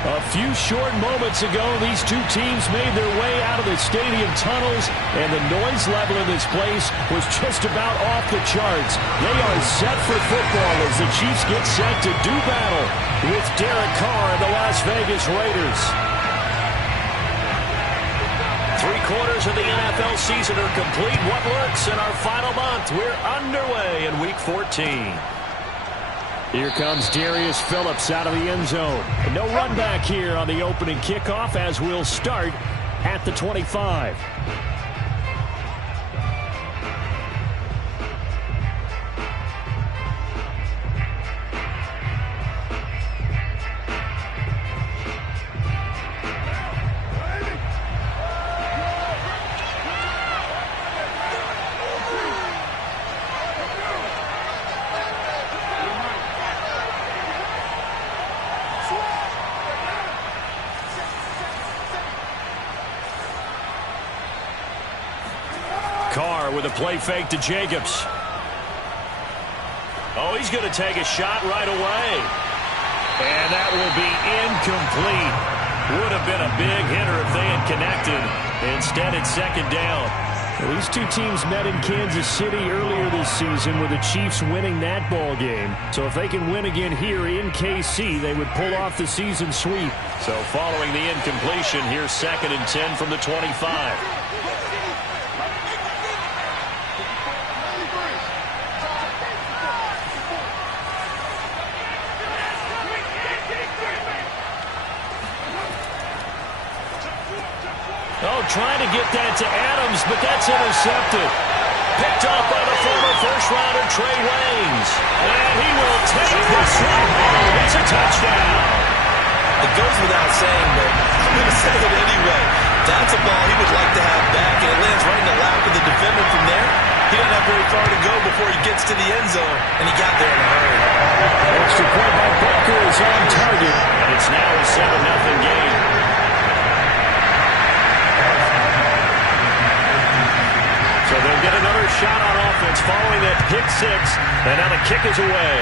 A few short moments ago, these two teams made their way out of the stadium tunnels, and the noise level in this place was just about off the charts. They are set for football as the Chiefs get set to do battle with Derek Carr and the Las Vegas Raiders. 3/4 of the NFL season are complete. What lurks in our final month? We're underway in Week 14. Here comes Darius Phillips out of the end zone. No run back here on the opening kickoff as we'll start at the 25. Carr with a play fake to Jacobs. Oh, he's going to take a shot right away. And that will be incomplete. Would have been a big hitter if they had connected. Instead, it's second down. Well, these two teams met in Kansas City earlier this season with the Chiefs winning that ball game. So if they can win again here in KC, they would pull off the season sweep. So following the incompletion, here's 2nd and 10 from the 25. Oh, trying to get that to Adams, but that's intercepted. Picked up by the former first-rounder Trey Waynes. And he will take this one home. It's a touchdown. It goes without saying, but I'm going to say it anyway. That's a ball he would like to have back, and it lands right in the lap of the defender from there. He doesn't have very far to go before he gets to the end zone, and he got there in a hurry. Extra point by Booker is on target. And it's now a 7-0 game. So they'll get another shot on offense following that pick six, and now the kick is away.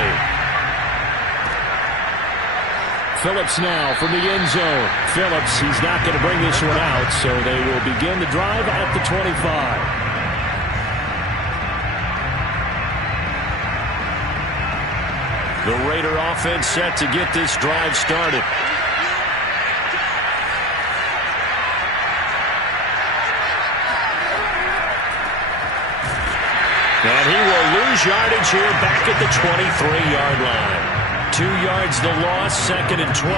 Phillips now from the end zone. Phillips, he's not going to bring this one out, so they will begin the drive at the 25. The Raider offense set to get this drive started. And he will lose yardage here back at the 23-yard line. 2 yards the loss, 2nd and 12.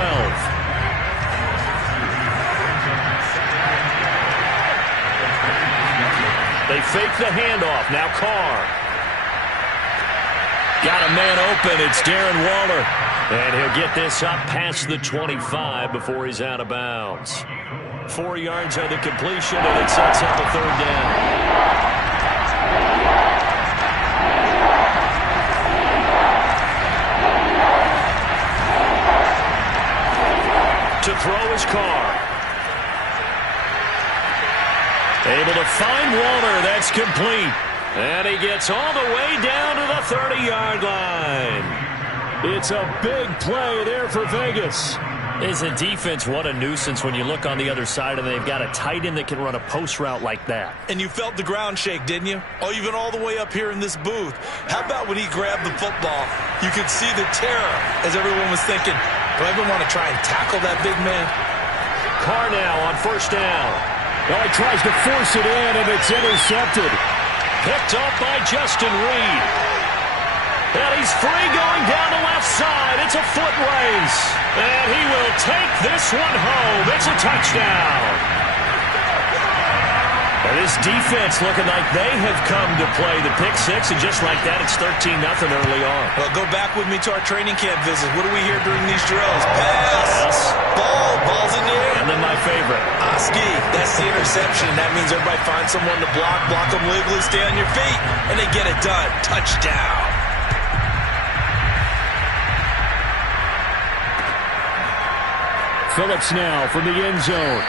They fake the handoff. Now Carr. Got a man open. It's Darren Waller. And he'll get this up past the 25 before he's out of bounds. 4 yards on the completion, and it sets up a 3rd down. To throw his Carr. Able to find Waller. That's complete. And he gets all the way down to the 30-yard line. It's a big play there for Vegas. As a defense, what a nuisance when you look on the other side and they've got a tight end that can run a post route like that. And you felt the ground shake, didn't you? Oh, even all the way up here in this booth. How about when he grabbed the football? You could see the terror as everyone was thinking, do I even want to try and tackle that big man? Carr now on 1st down. Well, he tries to force it in, and it's intercepted. Picked up by Justin Reed. And he's free going down the left side. It's a foot race. And he will take this one home. It's a touchdown. And this defense looking like they have come to play the pick six, and just like that, it's 13-0 early on. Well, go back with me to our training camp visits. What do we hear during these drills? Pass, ball's in the air. And then my favorite. Oski, that's the interception. That means everybody finds someone to block them legally, stay on your feet, and they get it done. Touchdown. Phillips now from the end zone.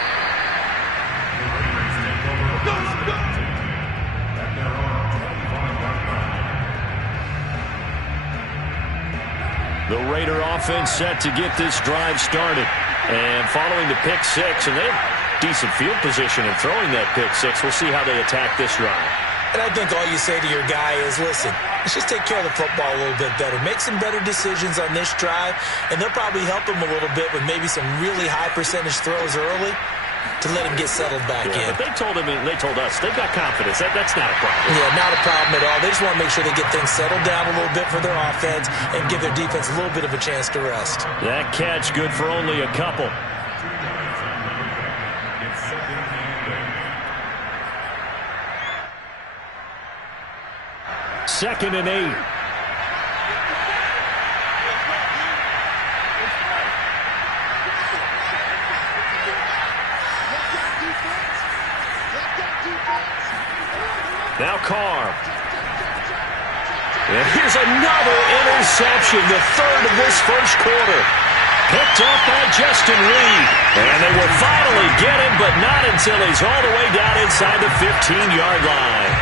The Raider offense set to get this drive started. And following the pick six, and they have decent field position in throwing that pick six. We'll see how they attack this drive. And I think all you say to your guy is, listen, let's just take care of the football a little bit better. Make some better decisions on this drive, and they'll probably help him a little bit with maybe some really high percentage throws early to let him get settled back in. But they told him, and they told us, they've got confidence. That's not a problem. Yeah, not a problem at all. They just want to make sure they get things settled down a little bit for their offense and give their defense a little bit of a chance to rest. That catch good for only a couple. Second and 8. Now Carr. And here's another interception, the third of this first quarter. Picked up by Justin Reed. And they will finally get him, but not until he's all the way down inside the 15-yard line.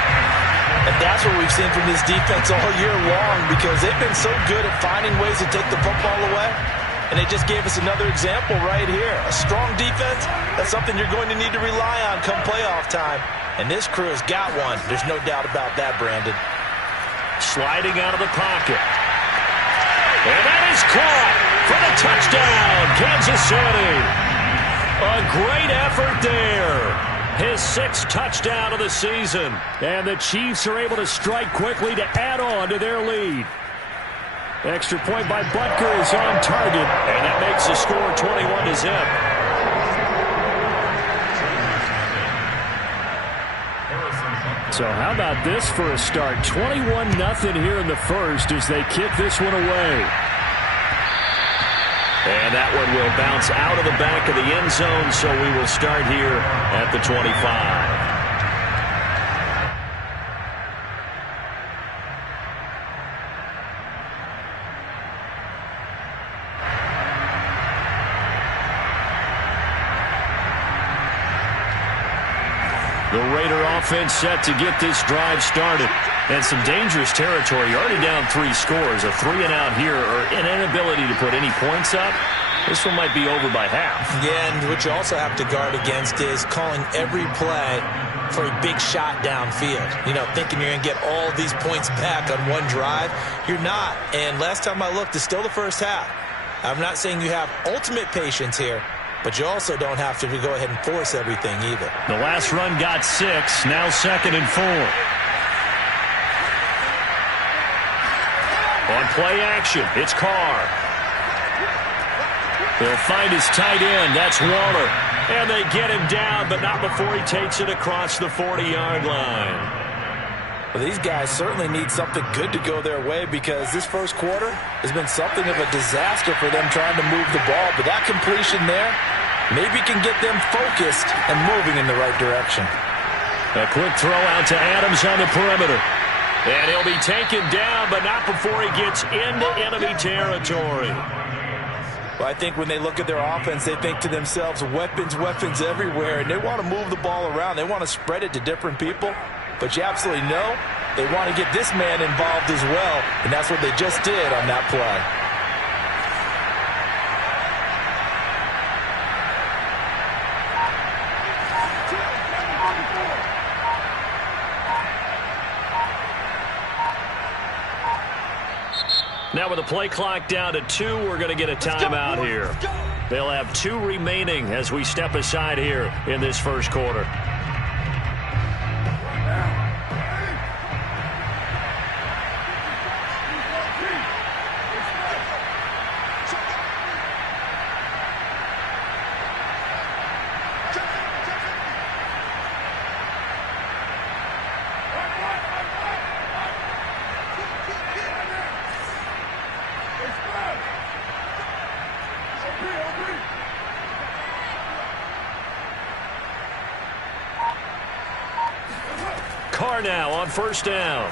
And that's what we've seen from this defense all year long, because they've been so good at finding ways to take the football away. And they just gave us another example right here. A strong defense, that's something you're going to need to rely on come playoff time. And this crew has got one. There's no doubt about that, Brandon. Sliding out of the pocket. And that is caught for the touchdown, Kansas City. A great effort there. His sixth touchdown of the season. And the Chiefs are able to strike quickly to add on to their lead. Extra point by Butker is on target. And that makes the score 21-0. So how about this for a start? 21-0 here in the first as they kick this one away. And that one will bounce out of the back of the end zone, so we will start here at the 25. The Raider offense set to get this drive started. And some dangerous territory. You're already down 3 scores. A 3-and-out here, or an inability to put any points up. This one might be over by half. Yeah, and what you also have to guard against is calling every play for a big shot downfield. You know, thinking you're going to get all these points back on one drive. You're not. And last time I looked, it's still the first half. I'm not saying you have ultimate patience here, but you also don't have to go ahead and force everything either. The last run got 6. Now 2nd and 4. On play action, it's Carr. They'll find his tight end. That's Waller. And they get him down, but not before he takes it across the 40-yard line. Well, these guys certainly need something good to go their way, because this first quarter has been something of a disaster for them trying to move the ball. But that completion there maybe can get them focused and moving in the right direction. A quick throw out to Adams on the perimeter. And he'll be taken down, but not before he gets into enemy territory. Well, I think when they look at their offense, they think to themselves, weapons, weapons everywhere, and they want to move the ball around. They want to spread it to different people. But you absolutely know they want to get this man involved as well, and that's what they just did on that play. Now with the play clock down to 2, we're going to get a timeout here. They'll have 2 remaining as we step aside here in this first quarter. Carr now on first down.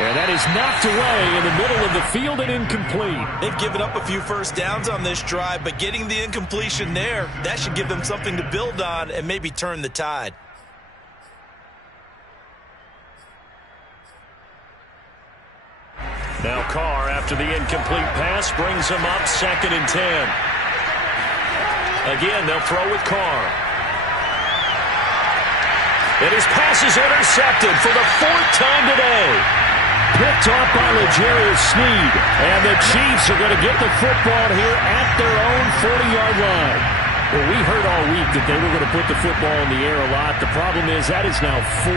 And that is knocked away in the middle of the field and incomplete. They've given up a few first downs on this drive, but getting the incompletion there, that should give them something to build on and maybe turn the tide. Now Carr after the incomplete pass brings them up 2nd and 10. Again, they'll throw with Carr. And his pass is intercepted for the 4th time today. Picked off by L'Jarius Sneed. And the Chiefs are going to get the football here at their own 40-yard line. Well, we heard all week that they were going to put the football in the air a lot. The problem is that is now 4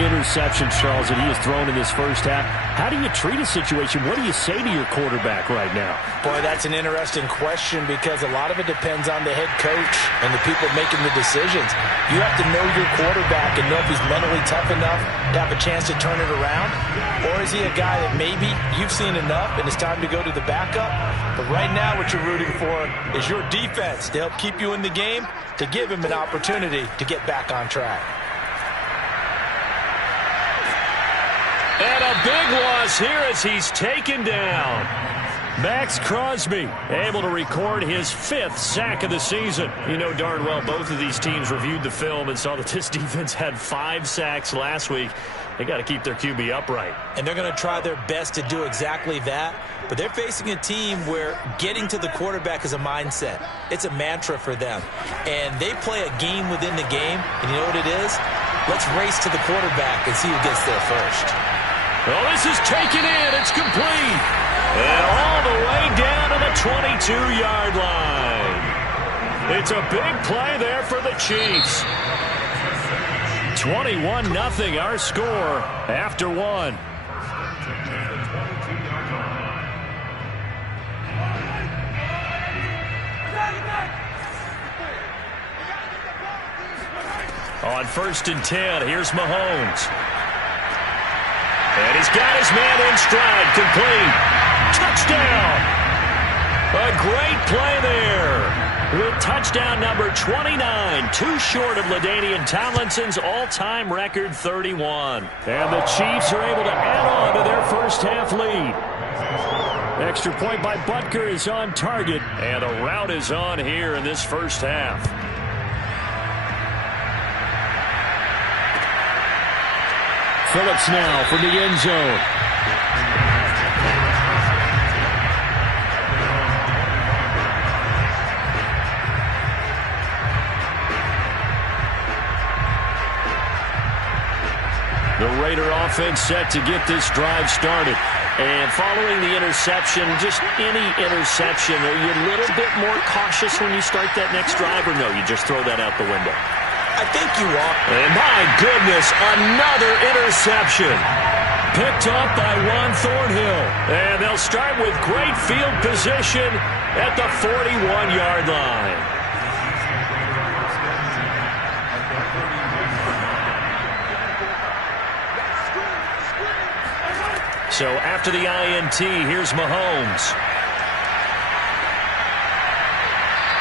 interceptions, Charles, that he has thrown in this first half. How do you treat a situation? What do you say to your quarterback right now? Boy, that's an interesting question because a lot of it depends on the head coach and the people making the decisions. You have to know your quarterback and know if he's mentally tough enough to have a chance to turn it around. Or is he a guy that maybe you've seen enough and it's time to go to the backup? But right now what you're rooting for is your defense to help keep you in the game, to give him an opportunity to get back on track. And a big loss here as he's taken down. Max Crosby able to record his 5th sack of the season. You know darn well both of these teams reviewed the film and saw that this defense had 5 sacks last week. They got to keep their QB upright. And they're going to try their best to do exactly that. But they're facing a team where getting to the quarterback is a mindset. It's a mantra for them. And they play a game within the game. And you know what it is? Let's race to the quarterback and see who gets there first. Well, this is taken in. It's complete. And all the way down to the 22-yard line. It's a big play there for the Chiefs. 21-0 our score after 1. On 1st and 10, here's Mahomes. And he's got his man in stride, complete. Touchdown! A great play there. With touchdown number 29, too short of LaDainian Tomlinson's all-time record 31. And the Chiefs are able to add on to their first half lead. Extra point by Butker is on target, and a rout is on here in this first half. Phillips now from the end zone. The Raider offense set to get this drive started. And following the interception, just any interception, are you a little bit more cautious when you start that next drive, or no, you just throw that out the window? I think you are. And my goodness, another interception. Picked up by Juan Thornhill. And they'll start with great field position at the 41-yard line. So after the INT, here's Mahomes.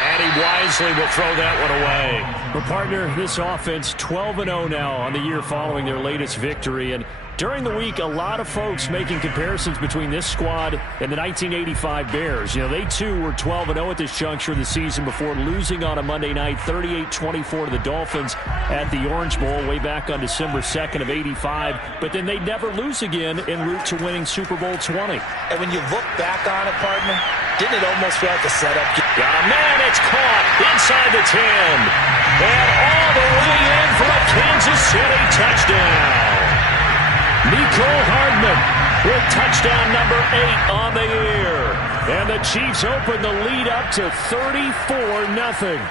And he wisely will throw that one away. Well, partner, this offense 12-0 now on the year following their latest victory. And during the week, a lot of folks making comparisons between this squad and the 1985 Bears. You know, they too were 12-0 at this juncture of the season before losing on a Monday night 38-24 to the Dolphins at the Orange Bowl way back on December 2nd of 85. But then they'd never lose again en route to winning Super Bowl 20. And when you look back on it, partner, didn't it almost feel like a setup? Got a man, it's caught inside the 10. And all the way in for a Kansas City touchdown. Mecole Hardman with touchdown number 8 on the year. And the Chiefs open the lead up to 34-0.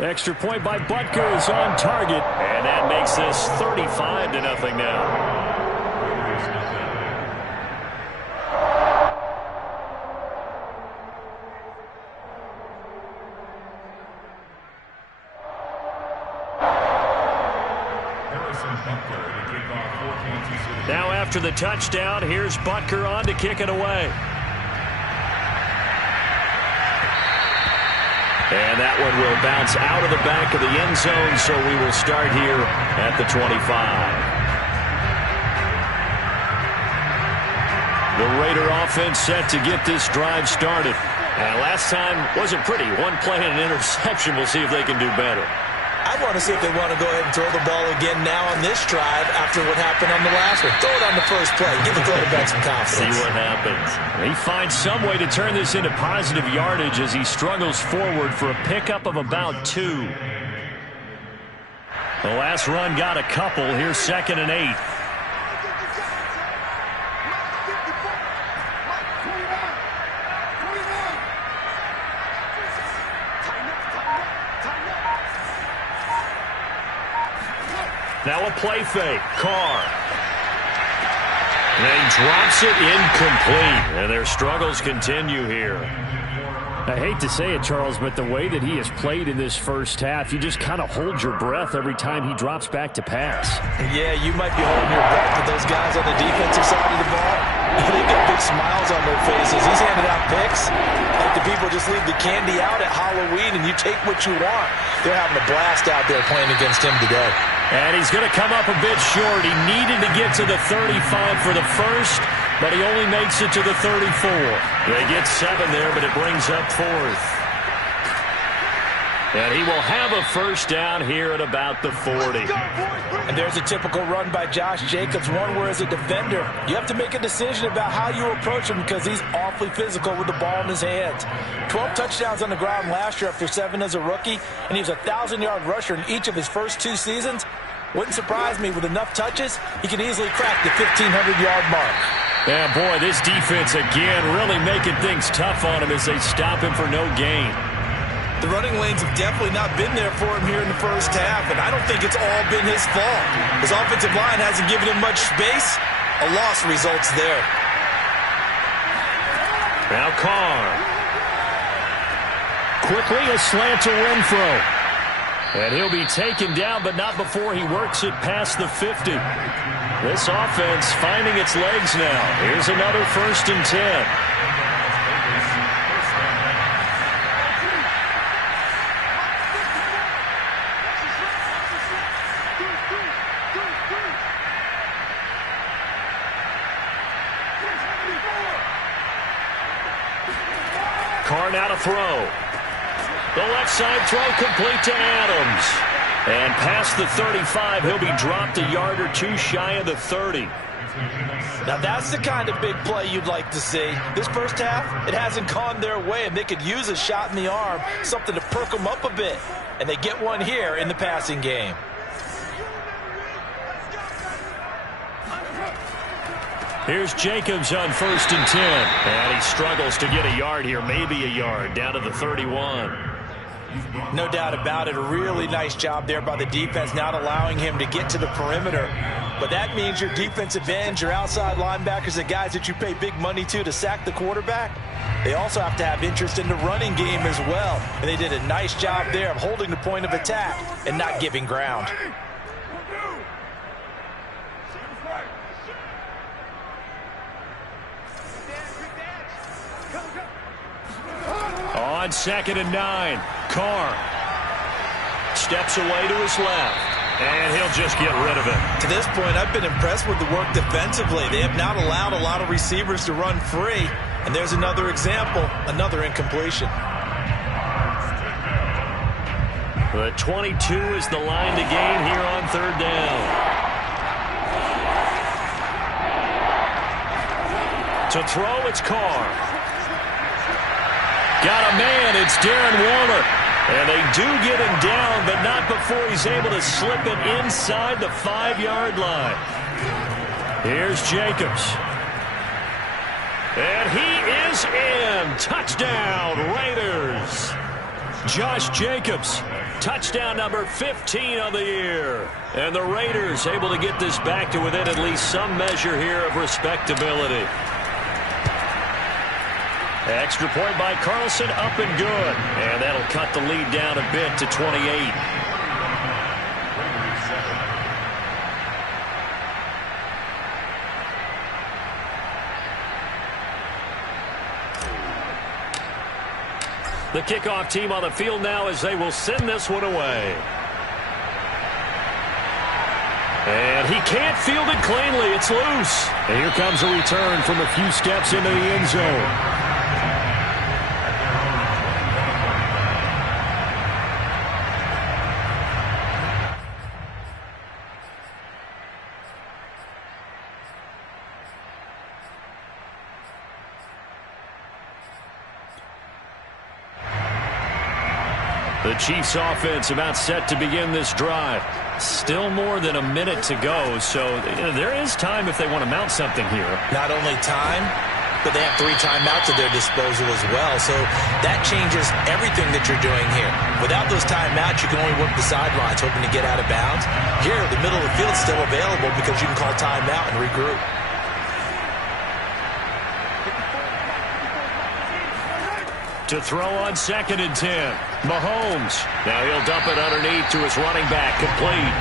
Extra point by Butker is on target. And that makes this 35-0 now. Now after the touchdown, here's Butker on to kick it away. And that one will bounce out of the back of the end zone, so we will start here at the 25. The Raider offense set to get this drive started. And last time wasn't pretty. One play and an interception. We'll see if they can do better. I want to see if they want to go ahead and throw the ball again now on this drive after what happened on the last one. Throw it on the first play. Give the quarterback some confidence. See what happens. He finds some way to turn this into positive yardage as he struggles forward for a pickup of about 2. The last run got a couple. Here's 2nd and 8. Now a play fake. Carr. And he drops it incomplete. And their struggles continue here. I hate to say it, Charles, but the way that he has played in this first half, you just kind of hold your breath every time he drops back to pass. Yeah, you might be holding your breath, but those guys on the defensive side of the ball, they've got big smiles on their faces. He's handed out picks like the people just leave the candy out at Halloween and you take what you want. They're having a blast out there playing against him today. And he's going to come up a bit short. He needed to get to the 35 for the first, but he only makes it to the 34. They get 7 there, but it brings up 4th. And he will have a first down here at about the 40. And there's a typical run by Josh Jacobs, one where as a defender, you have to make a decision about how you approach him because he's awfully physical with the ball in his hands. 12 touchdowns on the ground last year after 7 as a rookie, and he was a 1,000-yard rusher in each of his first 2 seasons. Wouldn't surprise me with enough touches, he could easily crack the 1,500-yard mark. Yeah, boy, this defense again really making things tough on him as they stop him for no gain. The running lanes have definitely not been there for him here in the first half, and I don't think it's all been his fault. His offensive line hasn't given him much space. A loss results there. Now Carr. Quickly a slant to Renfro. And he'll be taken down, but not before he works it past the 50. This offense finding its legs now. Here's another 1st and 10. Carr now to throw. The left side throw complete to Adams. And past the 35, he'll be dropped a yard or 2 shy of the 30. Now that's the kind of big play you'd like to see. This first half, it hasn't gone their way, and they could use a shot in the arm, something to perk them up a bit. And they get one here in the passing game. Here's Jacobs on 1st and 10. And he struggles to get a yard here, maybe a yard, down to the 31. No doubt about it. A really nice job there by the defense, not allowing him to get to the perimeter. But that means your defensive ends, your outside linebackers, the guys that you pay big money to sack the quarterback, they also have to have interest in the running game as well. And they did a nice job there of holding the point of attack and not giving ground. On 2nd and 9, Carr steps away to his left, and he'll just get rid of it. To this point, I've been impressed with the work defensively. They have not allowed a lot of receivers to run free, and there's another example, another incompletion. The 22 is the line to gain here on 3rd down. To throw, it's Carr. Got a man, it's Darren Waller. And they do get him down, but not before he's able to slip it inside the 5-yard line. Here's Jacobs. And he is in. Touchdown, Raiders. Josh Jacobs, touchdown number 15 of the year. And the Raiders able to get this back to within at least some measure here of respectability. Extra point by Carlson, up and good. And that'll cut the lead down a bit to 28. The kickoff team on the field now as they will send this one away. And he can't field it cleanly. It's loose. And here comes a return from a few steps into the end zone. The Chiefs offense about set to begin this drive. Still more than a minute to go, so there is time if they want to mount something here. Not only time, but they have 3 timeouts at their disposal as well. So that changes everything that you're doing here. Without those timeouts, you can only work the sidelines, hoping to get out of bounds. Here, the middle of the field is still available because you can call timeout and regroup. To throw on 2nd and 10. Mahomes. Now he'll dump it underneath to his running back, complete.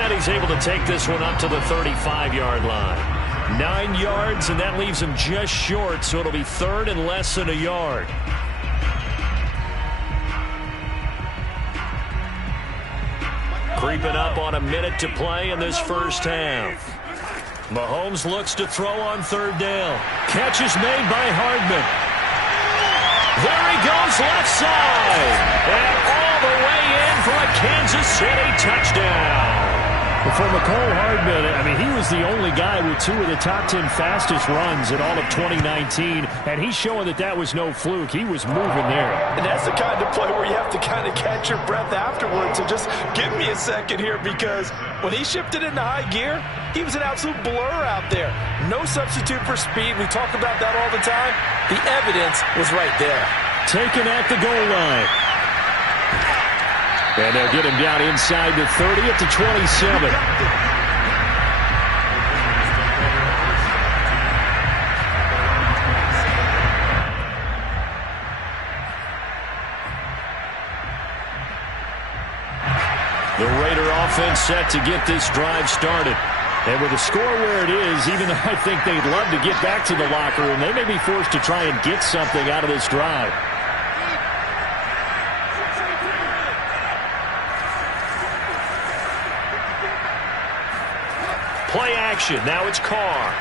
And he's able to take this one up to the 35-yard line. 9 yards, and that leaves him just short, so it'll be 3rd and less than a yard. Creeping up on a minute to play in this first half. Mahomes looks to throw on 3rd down. Catch is made by Hardman. There he goes, left side. And all the way in for a Kansas City touchdown. For McCole Hardman, I mean, he was the only guy with 2 of the top 10 fastest runs in all of 2019, and he's showing that that was no fluke. He was moving there. And that's the kind of play where you have to kind of catch your breath afterwards. So just give me a second here, because when he shifted into high gear, he was an absolute blur out there. No substitute for speed. We talk about that all the time. The evidence was right there. Taken at the goal line. And they'll get him down inside the 30 at the 27. The Raider offense set to get this drive started. And with the score where it is, even though I think they'd love to get back to the locker room, they may be forced to try and get something out of this drive. Play action. Now it's Carr.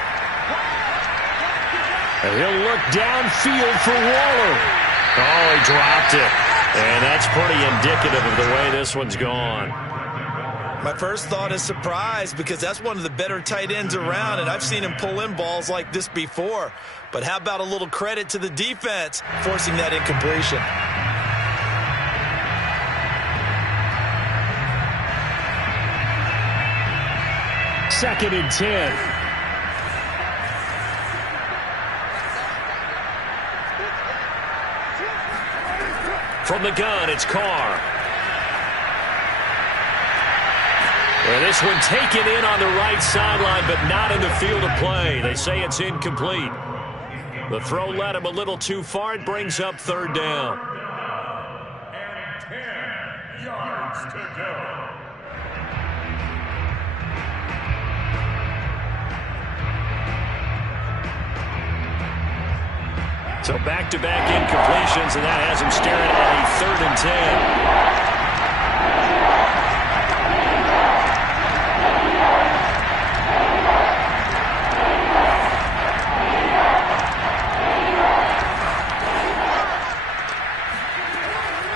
And he'll look downfield for Waller. Oh, he dropped it. And that's pretty indicative of the way this one's gone. My first thought is surprise, because that's one of the better tight ends around, and I've seen him pull in balls like this before. But how about a little credit to the defense forcing that incompletion? Second and 10. From the gun, it's Carr. And this one taken in on the right sideline, but not in the field of play. They say it's incomplete. The throw led him a little too far. It brings up 3rd down. And 10 yards to go. So back-to-back incompletions, and that has him staring at a 3rd and 10.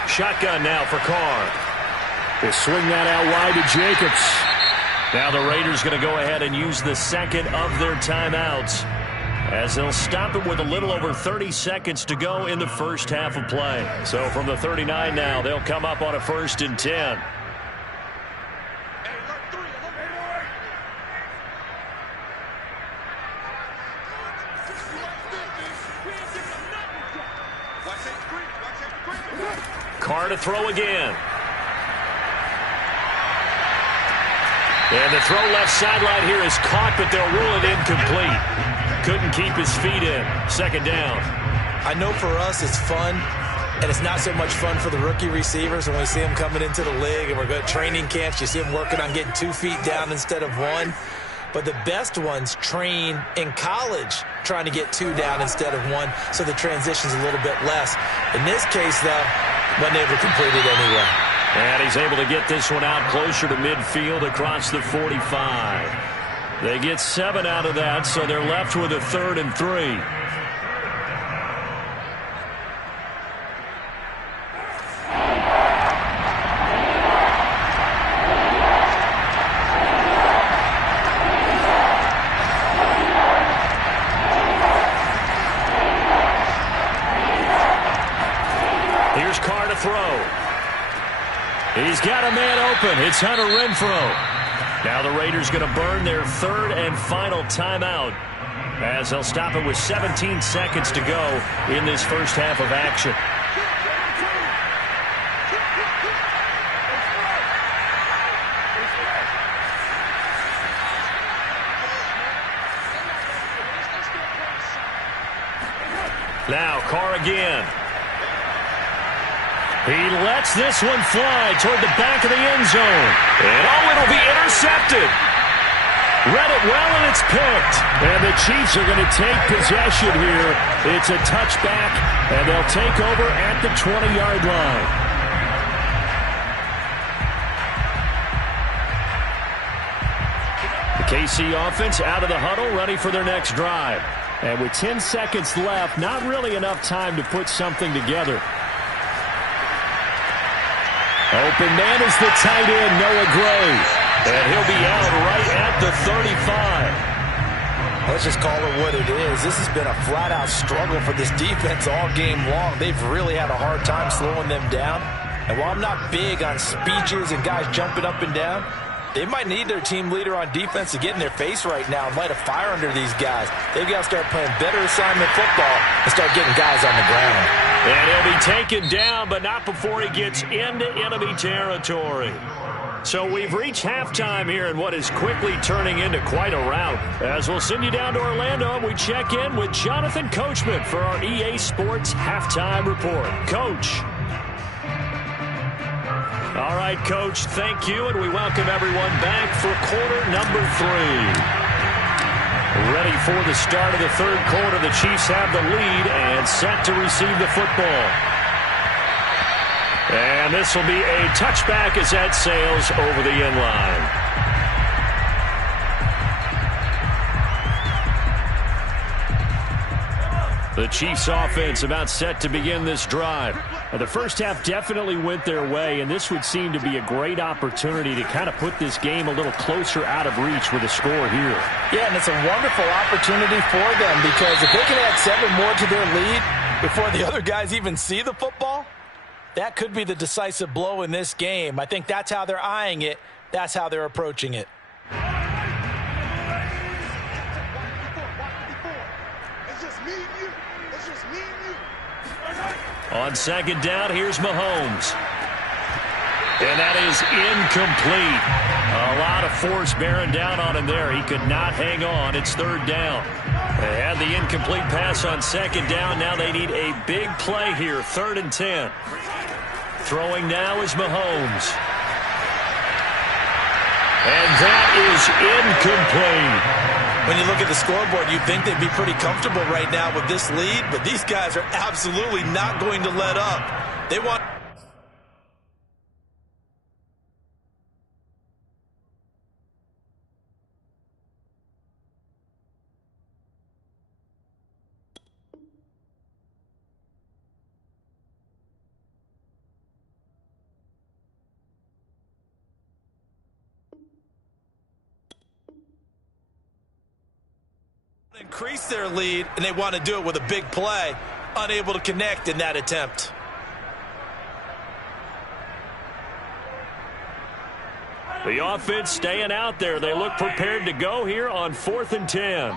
Shotgun now for Carr. They swing that out wide to Jacobs. Now the Raiders going to go ahead and use the second of their timeouts, as they'll stop it with a little over 30 seconds to go in the first half of play. So from the 39 now, they'll come up on a 1st and 10. Carr to throw again. And the throw left sideline here is caught, but they'll rule it incomplete. Couldn't keep his feet in. 2nd down. I know for us it's fun, and it's not so much fun for the rookie receivers when we see them coming into the league and we're going to training camps. You see them working on getting 2 feet down instead of 1. But the best ones train in college trying to get 2 down instead of 1, so the transition's a little bit less. In this case, though, wasn't able to complete it anyway. And he's able to get this one out closer to midfield across the 45. They get 7 out of that, so they're left with a 3rd and 3. Here's Carr to throw. He's got a man open. It's Hunter Renfrow. Now the Raiders going to burn their third and final timeout as they'll stop it with 17 seconds to go in this first half of action. Now Carr again. He lets this one fly toward the back of the end zone. And it'll be intercepted. Read it well, and it's picked. And the Chiefs are going to take possession here. It's a touchback, and they'll take over at the 20-yard line. The KC offense out of the huddle, ready for their next drive. And with 10 seconds left, not really enough time to put something together. Open man is the tight end, Noah Gray. And he'll be out right at the 35. Let's just call it what it is. This has been a flat-out struggle for this defense all game long. They've really had a hard time slowing them down. And while I'm not big on speeches and guys jumping up and down, they might need their team leader on defense to get in their face right now and light a fire under these guys. They've got to start playing better assignment football and start getting guys on the ground. And he'll be taken down, but not before he gets into enemy territory. So we've reached halftime here in what is quickly turning into quite a rout. As we'll send you down to Orlando, we check in with Jonathan Coachman for our EA Sports Halftime Report. Coach. All right, Coach, thank you, and we welcome everyone back for quarter number 3. Ready for the start of the third quarter. The Chiefs have the lead and set to receive the football. And this will be a touchback as that sails over the end line. The Chiefs offense about set to begin this drive. The first half definitely went their way, and this would seem to be a great opportunity to kind of put this game a little closer out of reach with a score here. Yeah, and it's a wonderful opportunity for them because if they can add 7 more to their lead before the other guys even see the football, that could be the decisive blow in this game. I think that's how they're eyeing it. That's how they're approaching it. On second down, here's Mahomes. And that is incomplete. A lot of force bearing down on him there. He could not hang on. It's third down. They had the incomplete pass on second down. Now they need a big play here. 3rd and 10. Throwing now is Mahomes. And that is incomplete. When you look at the scoreboard, you'd think they'd be pretty comfortable right now with this lead, but these guys are absolutely not going to let up. They want... increase their lead, and they want to do it with a big play. Unable to connect in that attempt. The offense staying out there. They look prepared to go here on 4th and 10.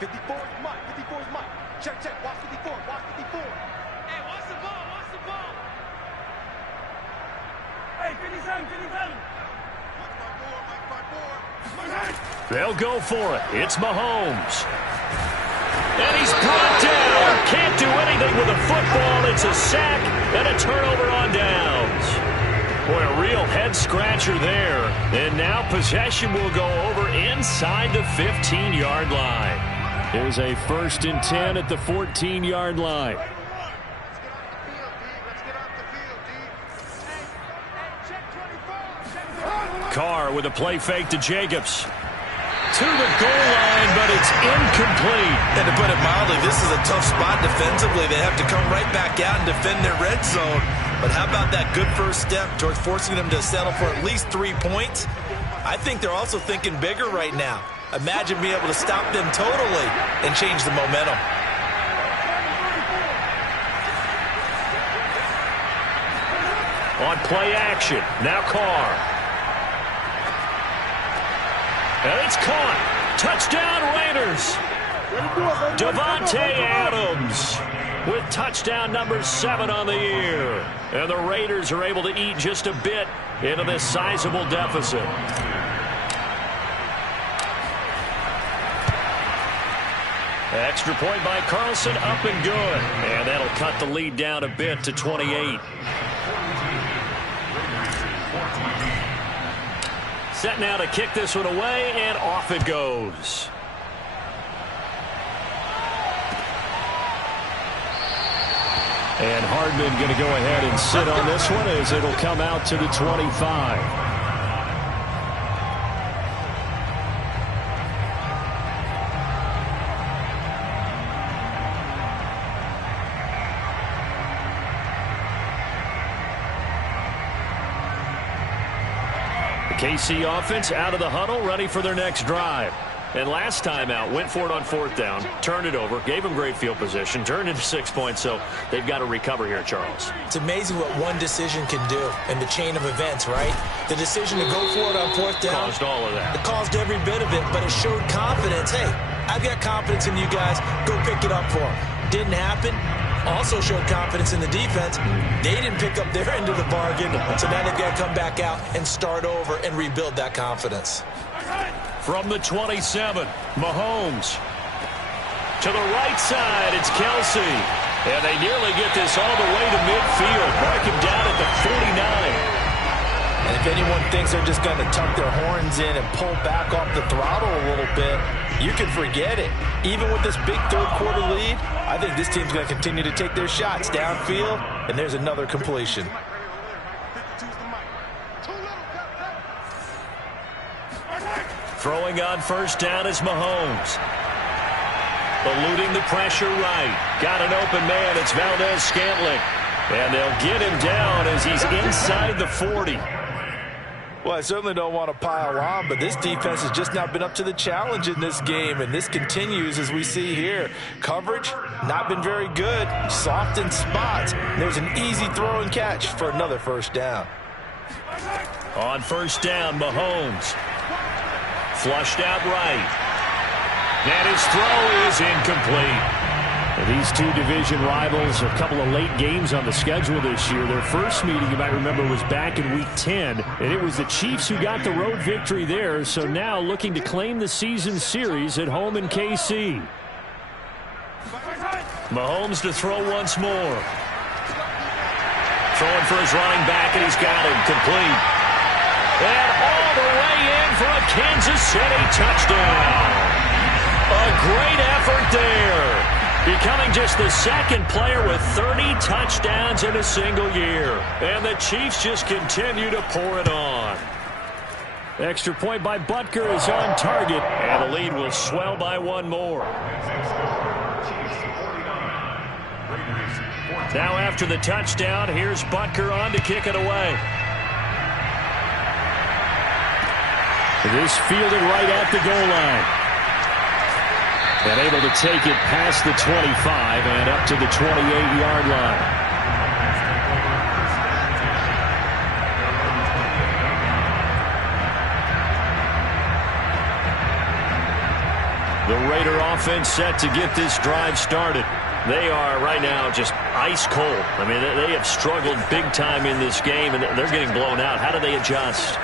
54 is Mike. 54 is Mike. Check, check. Watch 54. Watch 54. Hey, watch the ball. Watch the ball. Hey, 57, 57. They'll go for it. It's Mahomes. And he's brought down. Can't do anything with a football. It's a sack and a turnover on downs. Boy, a real head-scratcher there. And now possession will go over inside the 15-yard line. There's a 1st and 10 at the 14-yard line. Carr with a play fake to Jacobs. To the goal line, but it's incomplete. And to put it mildly, this is a tough spot defensively. They have to come right back out and defend their red zone. But how about that good first step towards forcing them to settle for at least 3 points? I think they're also thinking bigger right now. Imagine being able to stop them totally and change the momentum. On play action. Now Carr. And it's caught. Touchdown Raiders. Davante Adams with touchdown number 7 on the year. And the Raiders are able to eat just a bit into this sizable deficit. Extra point by Carlson, up and good. And that'll cut the lead down a bit to 28. Set now to kick this one away, and off it goes. And Hardman going to go ahead and sit on this one as it'll come out to the 25. KC offense out of the huddle, ready for their next drive. And last time out, went for it on 4th down, turned it over, gave them great field position, turned into 6 points, so they've got to recover here, Charles. It's amazing what one decision can do in the chain of events, right? The decision to go for it on 4th down. Caused all of that. It caused every bit of it, but it showed confidence. Hey, I've got confidence in you guys. Go pick it up for them. Didn't happen. Also showed confidence in the defense. They didn't pick up their end of the bargain, so now they've got to come back out and start over and rebuild that confidence. From the 27, Mahomes. To the right side, it's Kelsey. And they nearly get this all the way to midfield. Mark him down at the 49. And if anyone thinks they're just going to tuck their horns in and pull back off the throttle a little bit, you can forget it. Even with this big third-quarter lead, I think this team's going to continue to take their shots downfield, and there's another completion. Throwing on 1st down is Mahomes. Eluding the pressure right. Got an open man. It's Valdez-Scantling. And they'll get him down as he's inside the 40. Well, I certainly don't want to pile on, but this defense has just not been up to the challenge in this game, and this continues as we see here. Coverage, not been very good. Soft in spots. There's an easy throw and catch for another 1st down. On 1st down, Mahomes. Flushed out right. And his throw is incomplete. These two division rivals, a couple of late games on the schedule this year. Their first meeting, you might remember, was back in Week 10, and it was the Chiefs who got the road victory there, so now looking to claim the season series at home in KC. Mahomes to throw once more. Throwing for his running back, and he's got him complete. And all the way in for a Kansas City touchdown. A great effort there. Becoming just the 2nd player with 30 touchdowns in a single year. And the Chiefs just continue to pour it on. Extra point by Butker is on target. And the lead will swell by 1 more. Now after the touchdown, here's Butker on to kick it away. This fielded right at the goal line. And able to take it past the 25 and up to the 28-yard line. The Raider offense set to get this drive started. They are right now just ice cold. I mean, they have struggled big time in this game, and they're getting blown out. How do they adjust?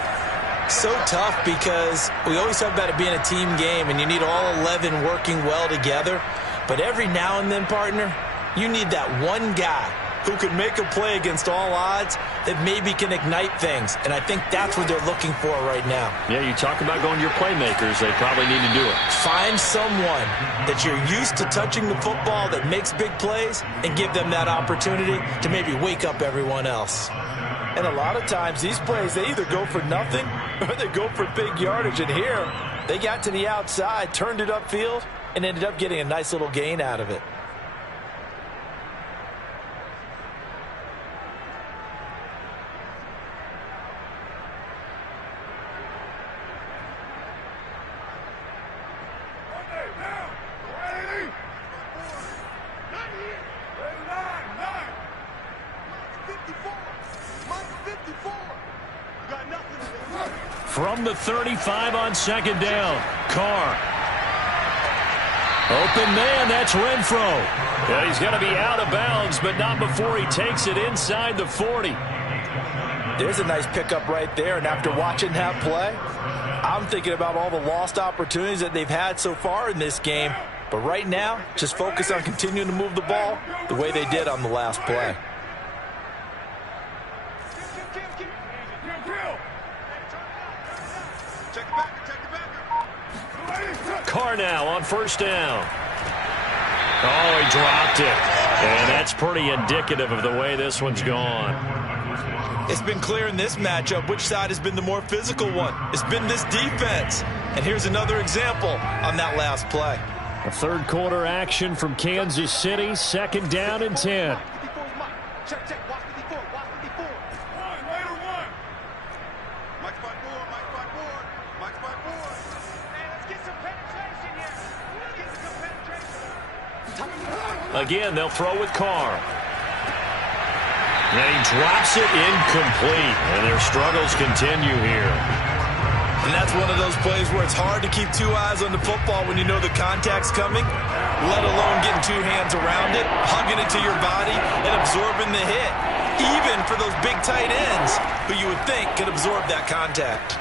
So tough because we always talk about it being a team game and you need all 11 working well together. But every now and then, partner, you need that one guy who can make a play against all odds that maybe can ignite things. And I think that's what they're looking for right now. Yeah, you talk about going to your playmakers. They probably need to do it. Find someone that you're used to touching the football that makes big plays and give them that opportunity to maybe wake up everyone else. And a lot of times, these plays, they either go for nothing or they go for big yardage. And here, they got to the outside, turned it upfield, and ended up getting a nice little gain out of it. From the 35 on second down, Carr. Open man, that's Renfro. And he's going to be out of bounds, but not before he takes it inside the 40. There's a nice pickup right there, and after watching that play, I'm thinking about all the lost opportunities that they've had so far in this game. But right now, just focus on continuing to move the ball the way they did on the last play. Carr now on first down. Oh, he dropped it. And that's pretty indicative of the way this one's gone. It's been clear in this matchup which side has been the more physical one. It's been this defense. And here's another example on that last play. A third quarter action from Kansas City. Second down and 10. Check, check. Watch the D4. Watch the D4. One, Raider one. Mike's by board. Mike's by board. Mike's by board. Hey, let's get some penetration here. Let's get some penetration. Again, they'll throw with Carr. And he drops it incomplete. And their struggles continue here. And that's one of those plays where it's hard to keep two eyes on the football when you know the contact's coming, let alone getting two hands around it, hugging it to your body, and absorbing the hit, even for those big tight ends who you would think could absorb that contact.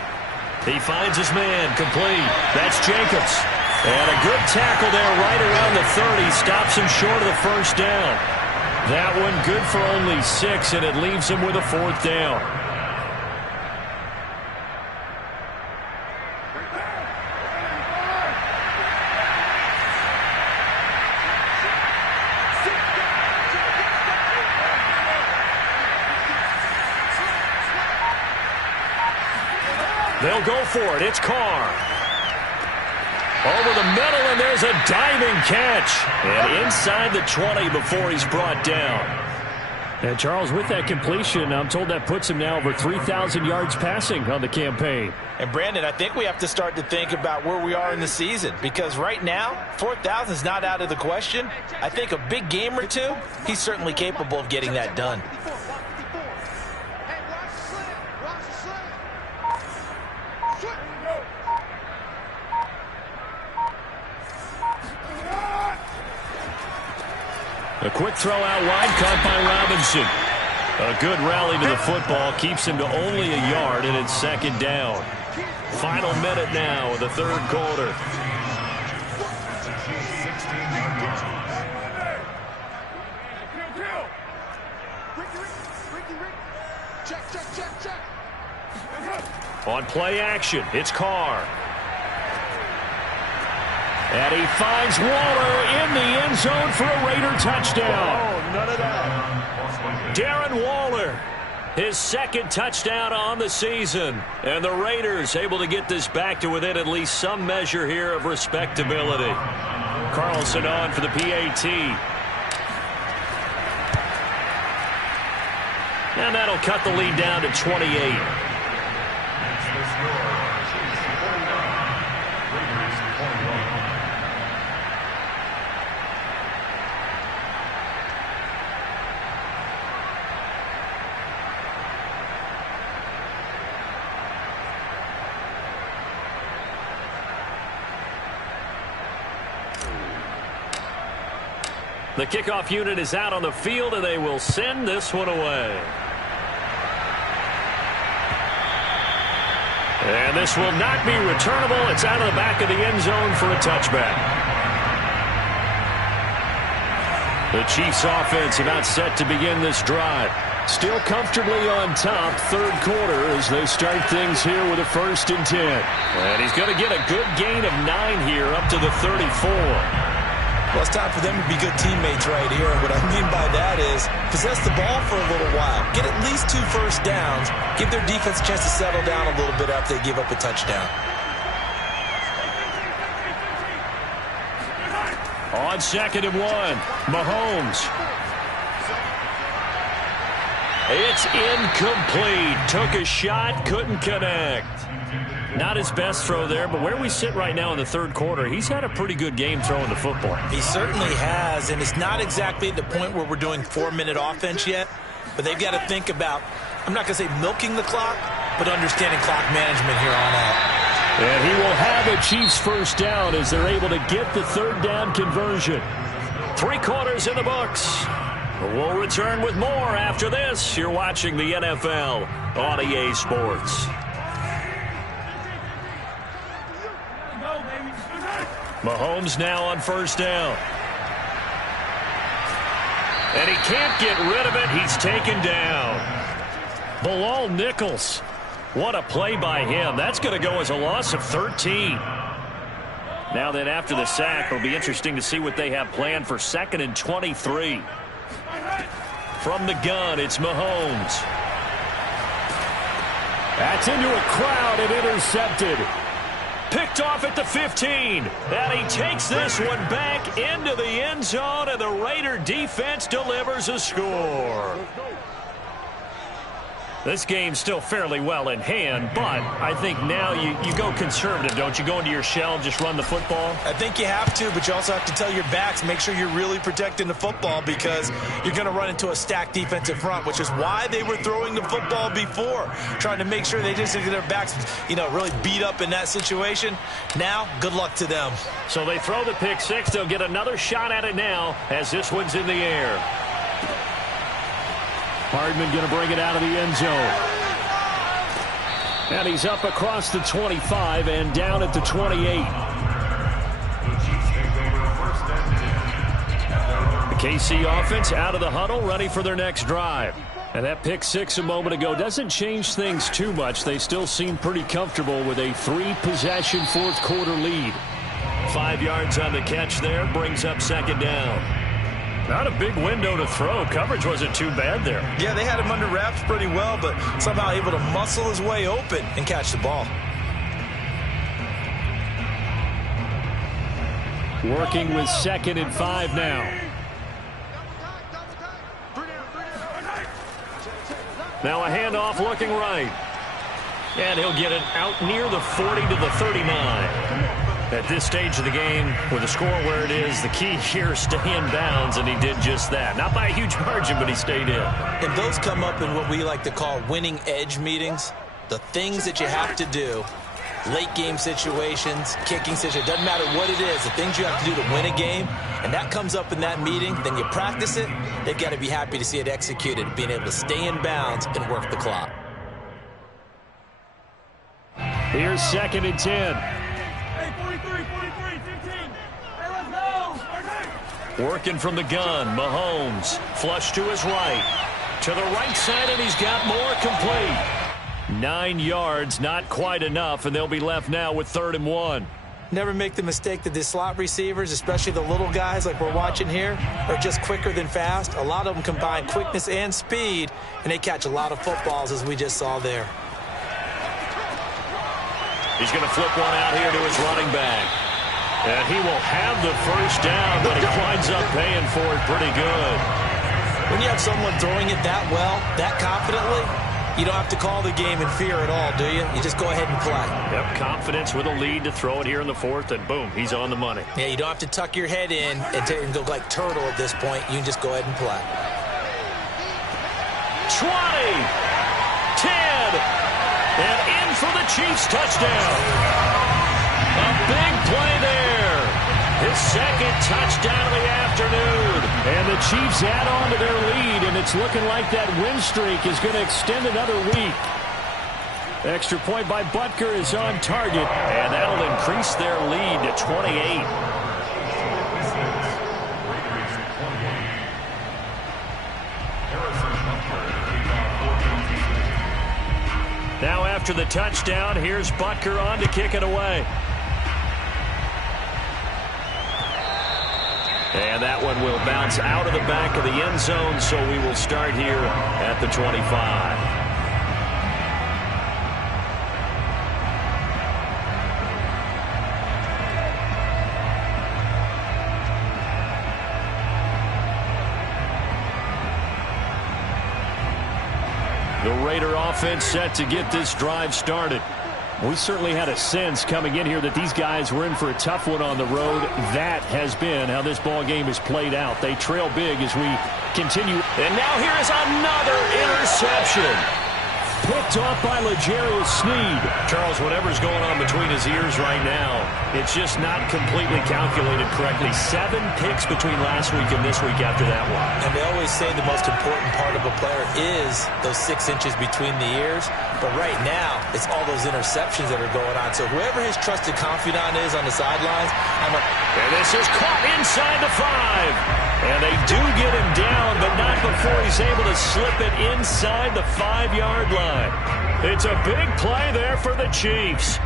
He finds his man, complete. That's Jacobs. And a good tackle there right around the 30. Stops him short of the first down. That one good for only 6, and it leaves him with a fourth down. They'll go for it. It's Carr. Over the middle, and there's a diving catch. And inside the 20 before he's brought down. And Charles, with that completion, I'm told that puts him now over 3,000 yards passing on the campaign. And Brandon, I think we have to start to think about where we are in the season, because right now, 4,000 is not out of the question. I think a big game or two, he's certainly capable of getting that done. Hey, watch the slam. Watch the slam. A quick throw out wide, caught by Robinson. A good rally to the football, keeps him to only a yard, and it's second down. Final minute now of the third quarter. On play action, it's Carr. And he finds Waller in the end zone for a Raider touchdown. Oh, none of that. Darren Waller, his second touchdown on the season. And the Raiders able to get this back to within at least some measure here of respectability. Carlson on for the PAT. And that'll cut the lead down to 28. The kickoff unit is out on the field, and they will send this one away. And this will not be returnable. It's out of the back of the end zone for a touchback. The Chiefs offense about set to begin this drive. Still comfortably on top, third quarter, as they start things here with a 1st and 10. And he's going to get a good gain of 9 here up to the 34. Well, it's time for them to be good teammates right here. And what I mean by that is possess the ball for a little while. Get at least 2 first downs. Give their defense a chance to settle down a little bit after they give up a touchdown. On 2nd and 1, Mahomes. It's incomplete. Took a shot, couldn't connect. Not his best throw there, but where we sit right now in the third quarter, he's had a pretty good game throwing the football. He certainly has, and it's not exactly at the point where we're doing 4-minute offense yet, but they've got to think about, I'm not going to say milking the clock, but understanding clock management here on out. And he will have a Chiefs first down as they're able to get the third down conversion. 3 quarters in the books. We'll return with more after this. You're watching the NFL on EA Sports. Mahomes now on first down. And he can't get rid of it. He's taken down. Bilal Nichols. What a play by him. That's going to go as a loss of 13. Now then, after the sack, it'll be interesting to see what they have planned for 2nd and 23. From the gun, it's Mahomes. That's into a crowd and intercepted. Picked off at the 15. And he takes this one back into the end zone, and the Raider defense delivers a score. This game's still fairly well in hand, but I think now you go conservative, don't you? Go into your shell and just run the football? I think you have to, but you also have to tell your backs, make sure you're really protecting the football because you're going to run into a stacked defensive front, which is why they were throwing the football before, trying to make sure they just get their backs, really beat up in that situation. Now, good luck to them. So they throw the pick six. They'll get another shot at it now as this one's in the air. Hardman going to bring it out of the end zone. And he's up across the 25 and down at the 28. The KC offense out of the huddle, ready for their next drive. And that pick six a moment ago doesn't change things too much. They still seem pretty comfortable with a 3-possession fourth-quarter lead. 5 yards on the catch there, brings up 2nd down. Not a big window to throw. Coverage wasn't too bad there. Yeah, they had him under wraps pretty well, but somehow able to muscle his way open and catch the ball. Working with 2nd and 5 now. Now a handoff looking right. And he'll get it out near the 40 to the 39. At this stage of the game, with the score where it is, the key here is stay in bounds, and he did just that. Not by a huge margin, but he stayed in. And those come up in what we like to call winning edge meetings. The things that you have to do, late game situations, kicking situations, doesn't matter what it is, the things you have to do to win a game, and that comes up in that meeting, then you practice it, they've got to be happy to see it executed, being able to stay in bounds and work the clock. Here's 2nd and 10. Working from the gun, Mahomes. Flush to his right. To the right side, and he's got more complete. 9 yards, not quite enough, and they'll be left now with 3rd and 1. Never make the mistake that the slot receivers, especially the little guys like we're watching here, are just quicker than fast. A lot of them combine quickness and speed, and they catch a lot of footballs, as we just saw there. He's going to flip one out here to his running back. And he will have the first down, but he winds up paying for it pretty good. When you have someone throwing it that well, that confidently, you don't have to call the game in fear at all, do you? You just go ahead and play. Yep, confidence with a lead to throw it here in the 4th, and boom, he's on the money. Yeah, you don't have to tuck your head in and go like turtle at this point. You can just go ahead and play. 20, 10, and in for the Chiefs touchdown. A big play there. His 2nd touchdown of the afternoon. And the Chiefs add on to their lead, and it's looking like that win streak is going to extend another week. Extra point by Butker is on target, and that'll increase their lead to 28. Now after the touchdown, here's Butker on to kick it away. And that one will bounce out of the back of the end zone, so we will start here at the 25. The Raider offense set to get this drive started. We certainly had a sense coming in here that these guys were in for a tough one on the road. That has been how this ball game is played out. They trail big as we continue. And now here is another interception. picked off by L'Jarius Sneed. Charles, whatever's going on between his ears right now, it's just not completely calculated correctly. 7 picks between last week and this week after that one. And they always say the most important part of a player is those 6 inches between the ears. But right now, it's all those interceptions that are going on. So whoever his trusted confidant is on the sidelines, and this is caught inside the 5. And they do get him down, but not before he's able to slip it inside the 5-yard line. It's a big play there for the Chiefs.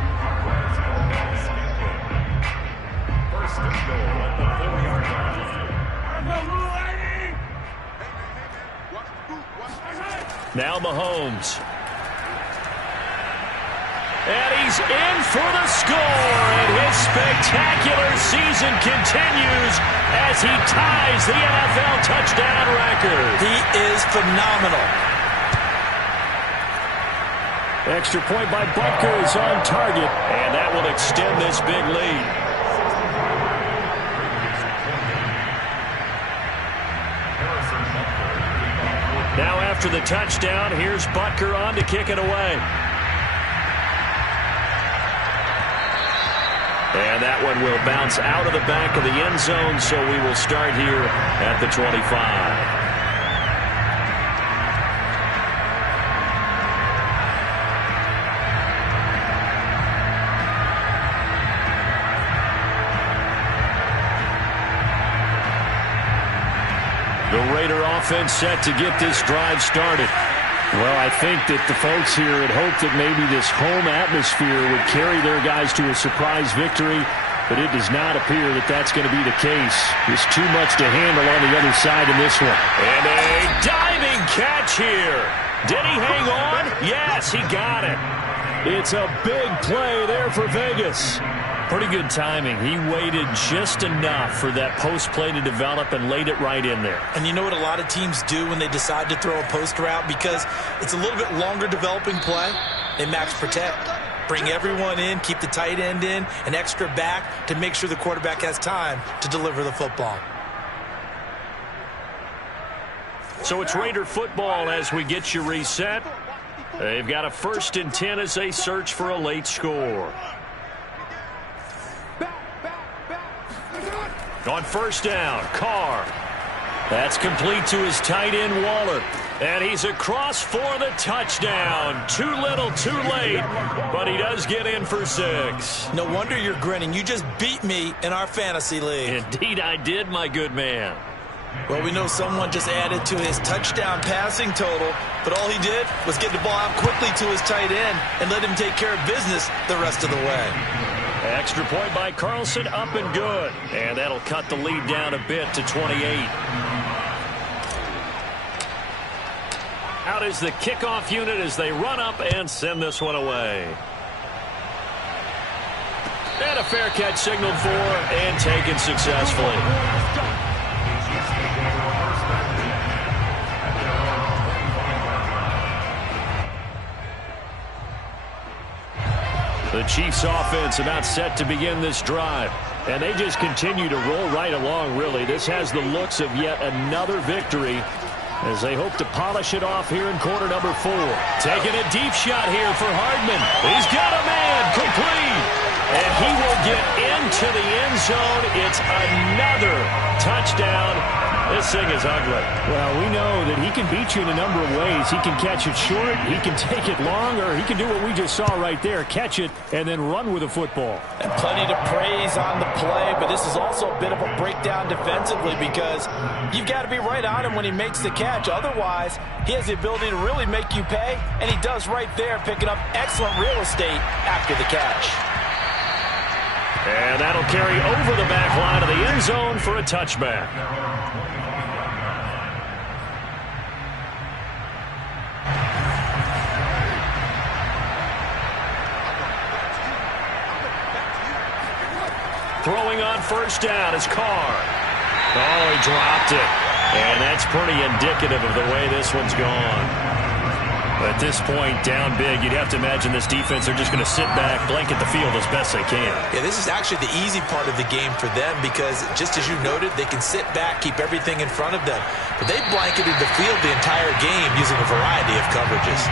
First and goal at the 4-yard line. Now Mahomes. And he's in for the score, and his spectacular season continues as he ties the NFL touchdown record. He is phenomenal. Extra point by Butker is on target. And that will extend this big lead. Now after the touchdown, here's Butker on to kick it away. And that one will bounce out of the back of the end zone, so we will start here at the 25. The Raider offense set to get this drive started. Well, I think that the folks here had hoped that maybe this home atmosphere would carry their guys to a surprise victory, but it does not appear that that's going to be the case. There's too much to handle on the other side in this one. And a diving catch here. Did he hang on? Yes, he got it. It's a big play there for Vegas. Pretty good timing. He waited just enough for that post play to develop and laid it right in there. And you know what a lot of teams do when they decide to throw a post route? Because it's a little bit longer developing play. They max protect. Bring everyone in, keep the tight end in, an extra back to make sure the quarterback has time to deliver the football. So it's Raider football as we get you reset. They've got a 1st and 10 as they search for a late score. On 1st down, Carr. That's complete to his tight end, Waller. And he's across for the touchdown. Too little, too late, but he does get in for 6. No wonder you're grinning. You just beat me in our fantasy league. Indeed I did, my good man. Well, we know someone just added to his touchdown passing total, but all he did was get the ball out quickly to his tight end and let him take care of business the rest of the way. Extra point by Carlson, up and good. And that'll cut the lead down a bit to 28. Out is the kickoff unit as they run up and send this one away. And a fair catch signaled for and taken successfully. The Chiefs offense about set to begin this drive. And they just continue to roll right along, really. This has the looks of yet another victory as they hope to polish it off here in quarter number 4. Taking a deep shot here for Hardman. He's got a man complete. And he will get into the end zone. It's another touchdown. This thing is ugly. Well, we know that he can beat you in a number of ways. He can catch it short, he can take it long, or he can do what we just saw right there, catch it and then run with the football. And plenty to praise on the play, but this is also a bit of a breakdown defensively because you've got to be right on him when he makes the catch. Otherwise, he has the ability to really make you pay, and he does right there, picking up excellent real estate after the catch. And that'll carry over the back line of the end zone for a touchback. Throwing on 1st down is Carr. Oh, he dropped it. And that's pretty indicative of the way this one's gone. At this point, down big, you'd have to imagine this defense, they're just going to sit back, blanket the field as best they can. Yeah, this is actually the easy part of the game for them because, just as you noted, they can sit back, keep everything in front of them. But they blanketed the field the entire game using a variety of coverages.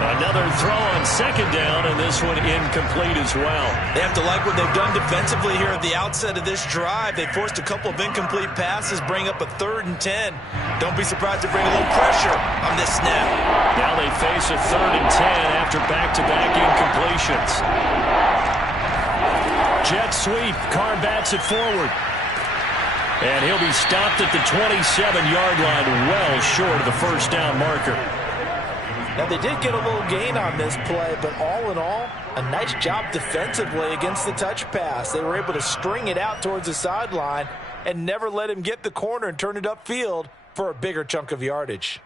Another throw on second down, and this one incomplete as well. They have to like what they've done defensively here at the outset of this drive. They forced a couple of incomplete passes, bring up a 3rd and 10. Don't be surprised to bring a little pressure on this snap. Now they face a 3rd and 10 after back-to-back incompletions. Jet sweep. Carr bats it forward. And he'll be stopped at the 27-yard line, well short of the first down marker. Now, they did get a little gain on this play, but all in all, a nice job defensively against the touch pass. They were able to string it out towards the sideline and never let him get the corner and turn it upfield for a bigger chunk of yardage.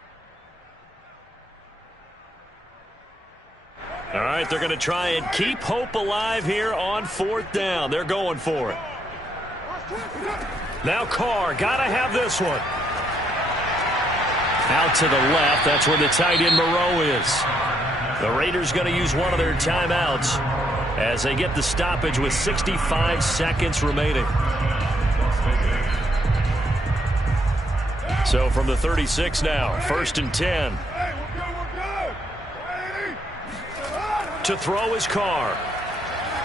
All right, they're going to try and keep hope alive here on 4th down. They're going for it. Now Carr, got to have this one. Out to the left, that's where the tight end Moreau is. The Raiders going to use one of their timeouts as they get the stoppage with 65 seconds remaining. So from the 36 now, 1st and 10. To throw is Carr.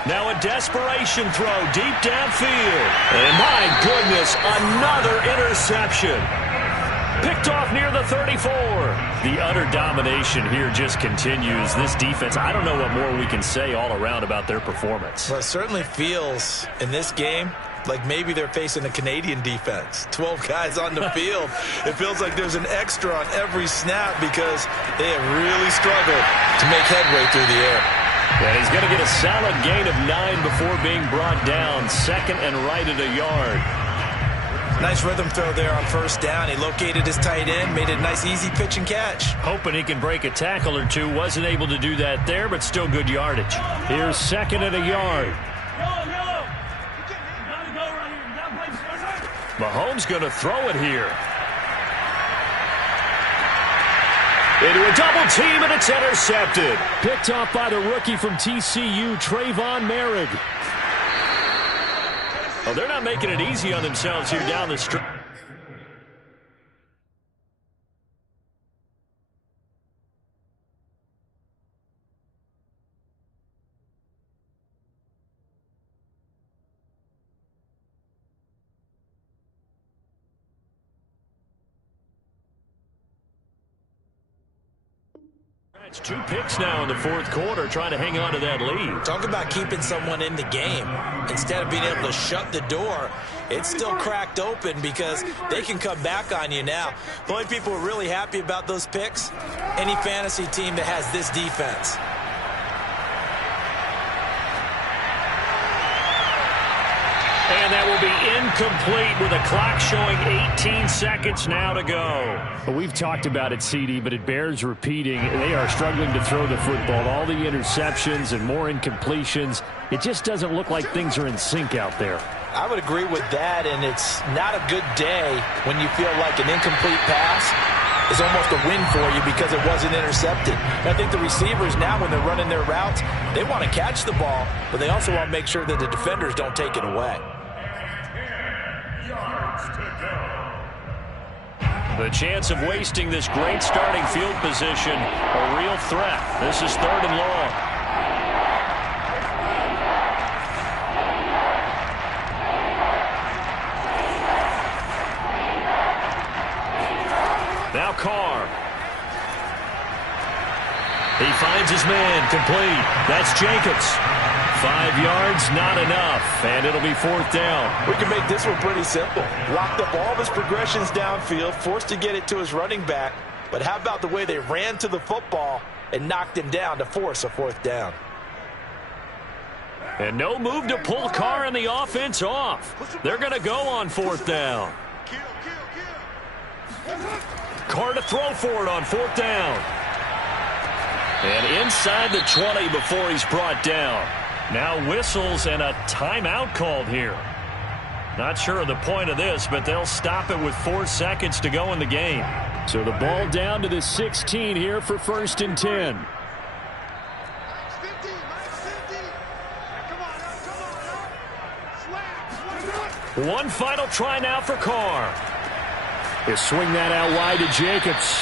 Now a desperation throw deep downfield. And my goodness, another interception. Picked off near the 34. The utter domination here just continues. This defense, I don't know what more we can say all around about their performance. Well, it certainly feels in this game like maybe they're facing a Canadian defense. 12 guys on the field. It feels like there's an extra on every snap because they have really struggled to make headway through the air. And he's going to get a solid gain of 9 before being brought down. 2nd and right at a yard. Nice rhythm throw there on 1st down. He located his tight end, made it a nice easy pitch and catch. Hoping he can break a tackle or two. Wasn't able to do that there, but still good yardage. Here's 2nd and a yard. Mahomes going to throw it here. Into a double team, and it's intercepted. Picked off by the rookie from TCU, Trayvon Merritt. Oh, they're not making it easy on themselves here down the stretch. It's 2 picks now in the 4th quarter, trying to hang on to that lead. Talk about keeping someone in the game. Instead of being able to shut the door, it's still cracked open because they can come back on you now. The only people who are really happy about those picks, any fantasy team that has this defense. And that will be incomplete with a clock showing 18 seconds now to go. Well, we've talked about it, CD, but it bears repeating. They are struggling to throw the football. All the interceptions and more incompletions. It just doesn't look like things are in sync out there. I would agree with that, and it's not a good day when you feel like an incomplete pass is almost a win for you because it wasn't intercepted. And I think the receivers now, when they're running their routes, they want to catch the ball, but they also want to make sure that the defenders don't take it away. The chance of wasting this great starting field position, a real threat. This is 3rd and long. Now Carr. He finds his man, complete. That's Jacobs. 5 yards, not enough, and it'll be 4th down. We can make this one pretty simple. Locked up all of his progressions downfield, forced to get it to his running back. But how about the way they ran to the football and knocked him down to force a 4th down? And no move to pull Carr and the offense off. They're going to go on 4th down. Carr to throw for it on 4th down. And inside the 20 before he's brought down. Now whistles and a timeout called here. Not sure of the point of this, but they'll stop it with 4 seconds to go in the game. So the ball down to the 16 here for 1st and 10. One final try now for Carr. He'll swing that out wide to Jacobs.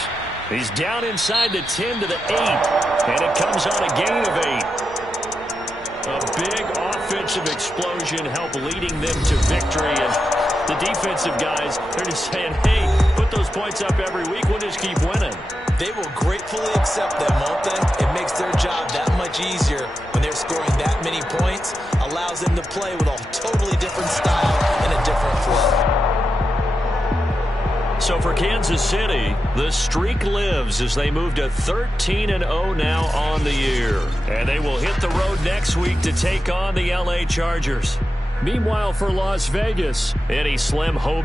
He's down inside the 10 to the 8, and it comes on a gain of 8. A big offensive explosion helped leading them to victory, and the defensive guys, they're just saying, hey, put those points up every week, we'll just keep winning. They will gratefully accept them, won't they? It makes their job that much easier when they're scoring that many points, allows them to play with a totally different style and a different flow. So for Kansas City, the streak lives as they move to 13-0 now on the year. And they will hit the road next week to take on the LA Chargers. Meanwhile, for Las Vegas, Eddie Slim hopes